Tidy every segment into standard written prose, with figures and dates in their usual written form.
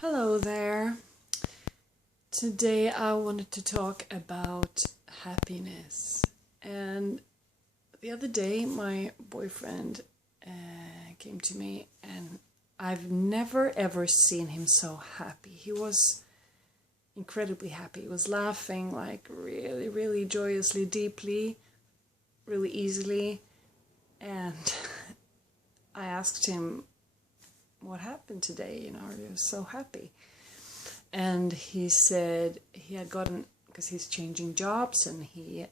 Hello there. Today I wanted to talk about happiness. And the other day my boyfriend came to me and I've never ever seen him so happy. He was incredibly happy. He was laughing like really, really joyously, deeply, really easily. And I asked him, what happened today? You're so happy. And he said he had gotten, because he's changing jobs, and he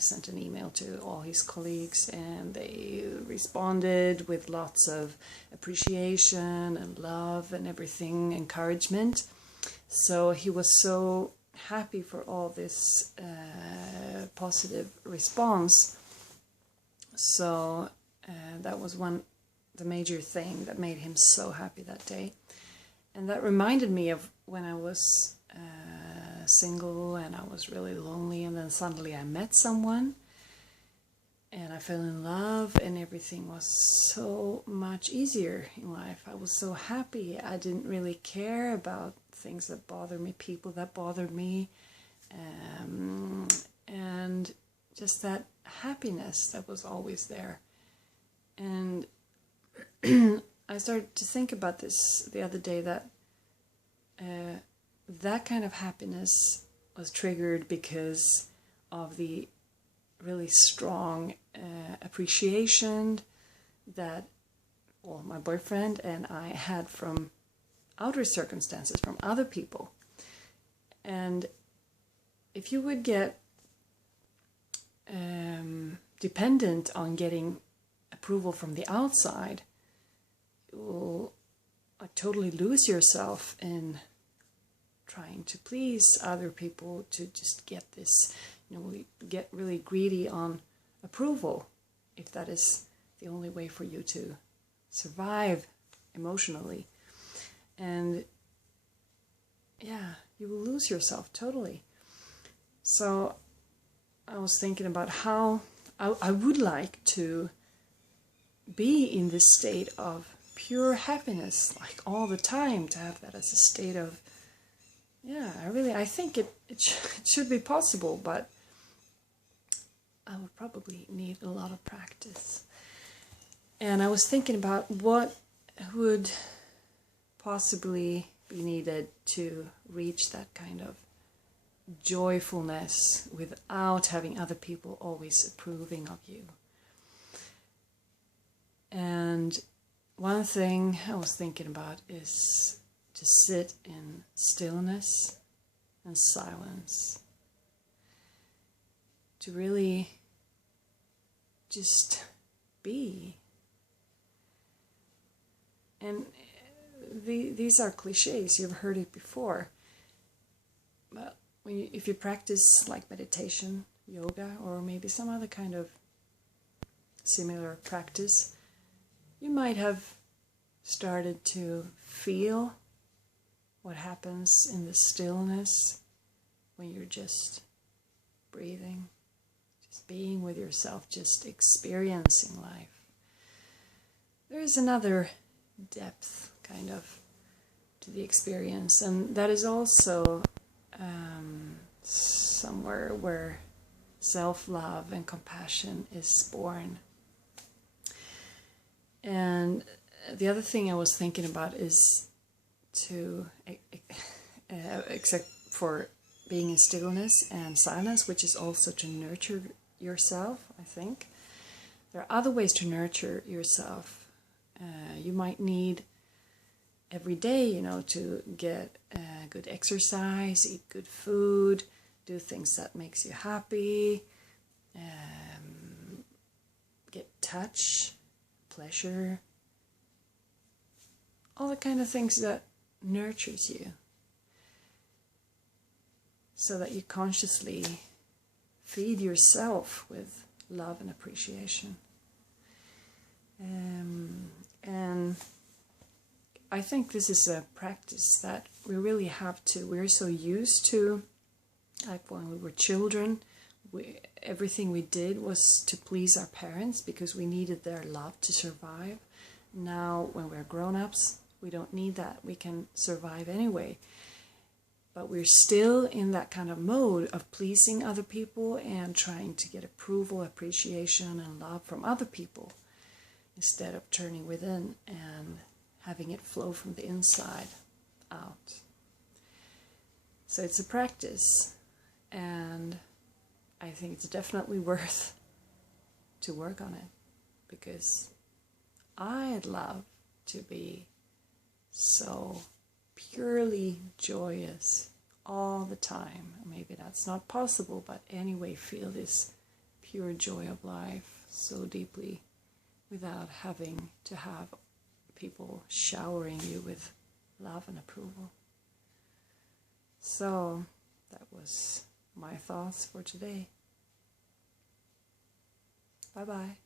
sent an email to all his colleagues, and they responded with lots of appreciation and love and everything, encouragement. So he was so happy for all this positive response. So that was the major thing that made him so happy that day. And that reminded me of when I was single and I was really lonely, and then suddenly I met someone and I fell in love and everything was so much easier in life. I was so happy. I didn't really care about things that bothered me, people that bothered me, and just that happiness that was always there. And I started to think about this the other day, that that kind of happiness was triggered because of the really strong appreciation that my boyfriend and I had from outer circumstances, from other people. And if you would get dependent on getting approval from the outside, you will totally lose yourself in trying to please other people, to just get this, we get really greedy on approval, if that is the only way for you to survive emotionally. And yeah, you will lose yourself totally. So I was thinking about how I would like to be in this state of pure happiness, like all the time, to have that as a state of, I think it should be possible, but I would probably need a lot of practice. And I was thinking about what would possibly be needed to reach that kind of joyfulness without having other people always approving of you. And one thing I was thinking about is to sit in stillness and silence, to really just be. And these are cliches, you've heard it before, but if you practice like meditation, yoga, or maybe some other kind of similar practice, you might have started to feel what happens in the stillness when you're just breathing, just being with yourself, just experiencing life. There is another depth kind of to the experience, and that is also somewhere where self-love and compassion is born. And the other thing I was thinking about is to, except for being in stillness and silence, which is also to nurture yourself, I think. There are other ways to nurture yourself. You might need every day, to get good exercise, eat good food, do things that makes you happy, get touch, pleasure, all the kind of things that nurtures you, so that you consciously feed yourself with love and appreciation. And I think this is a practice that we really have to. We're so used to, like when we were children, everything we did was to please our parents because we needed their love to survive. Now, when we're grown-ups, We don't need that. We can survive anyway. But we're still in that kind of mode of pleasing other people and trying to get approval, appreciation, and love from other people instead of turning within and having it flow from the inside out. So it's a practice, and I think it's definitely worth to work on it, because I'd love to be so purely joyous all the time. Maybe that's not possible, but anyway, feel this pure joy of life so deeply without having to have people showering you with love and approval. So that was my thoughts for today. Bye-bye.